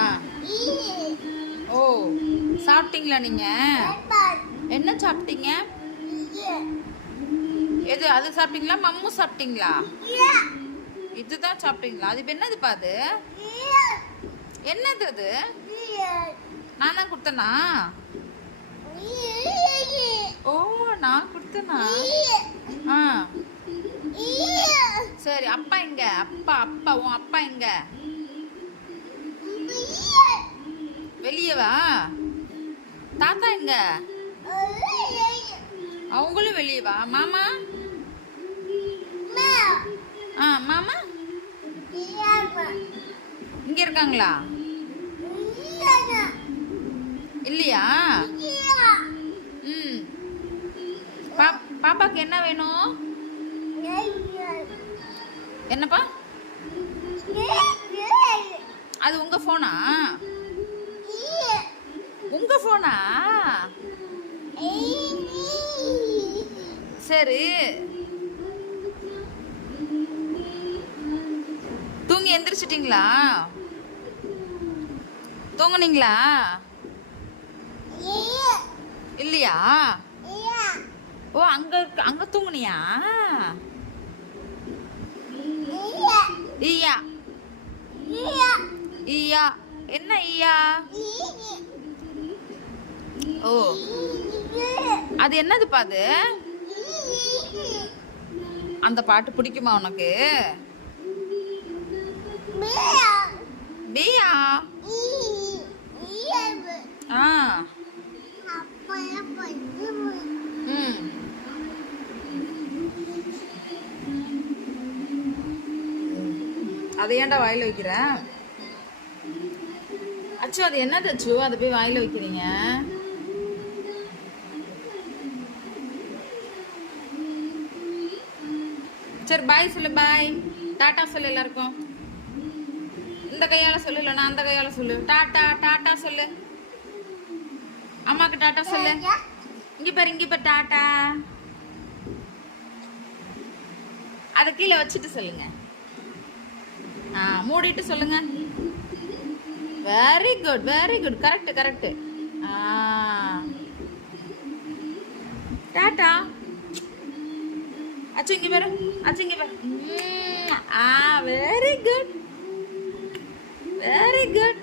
ஆ. ஓ, சாப்பிட்டீங்களா நீங்க? என்ன சாப்பிட்டீங்க? எது அது சாப்பிட்டீங்களா? மம்மு சாப்பிட்டீங்களா? இதுதான் சாப்பிட்டீங்களா? அது இப்ப என்னதுப்பா அது? என்னது அது? நான் தான் கொடுத்தனா? ஓ, நான் கொடுத்தனா? ஆ, சரி. அப்பா எங்க? அப்பா அப்பா உன் அப்பா எங்க? வெளியே வா. தாத்தா எங்க? அவங்களும் வெளியே வா. மாமா? ஆ, மாமா இங்க இருக்காங்களா? இல்லையா? ம். பாப்பாக்கு என்ன வேணும்? என்னப்பா? அது உங்க போனா? உங்க போனா? சரி. தூங்கி எந்திரிச்சிட்டீங்களா? தூங்குனீங்களா? இல்லையா? ஓ, அங்க அங்க தூங்குனியா? ஈயா ஈயா. என்ன ஈயா? ஓ, அது என்னதுப்பா அது? அந்த பாட்டு பிடிக்குமா உனக்கு? பியா. ஆ. ம். அதை ஏன்டா வாயில வைக்கிற? அச்சு, அது என்னது அச்சு? அதை போய் வாயில வைக்கிறீங்க? சரி, பாய் சொல்லு. பாய், டாட்டா சொல்லு எல்லாருக்கும். இந்த கையால சொல்லு, இல்லைன்னா அந்த கையால சொல்லு. டாட்டா டாட்டா சொல்லு. அம்மாக்கு டாட்டா சொல்லு. இங்க பாரு, இங்க பாரு. டாட்டா. அதை கீழே வச்சுட்டு சொல்லுங்க. மூடிட்டு சொல்லுங்க. Very good, very good. Correct, correct. Tata. அச்சு இங்க பாரு. அச்சு இங்க பாரு. Very good, very good.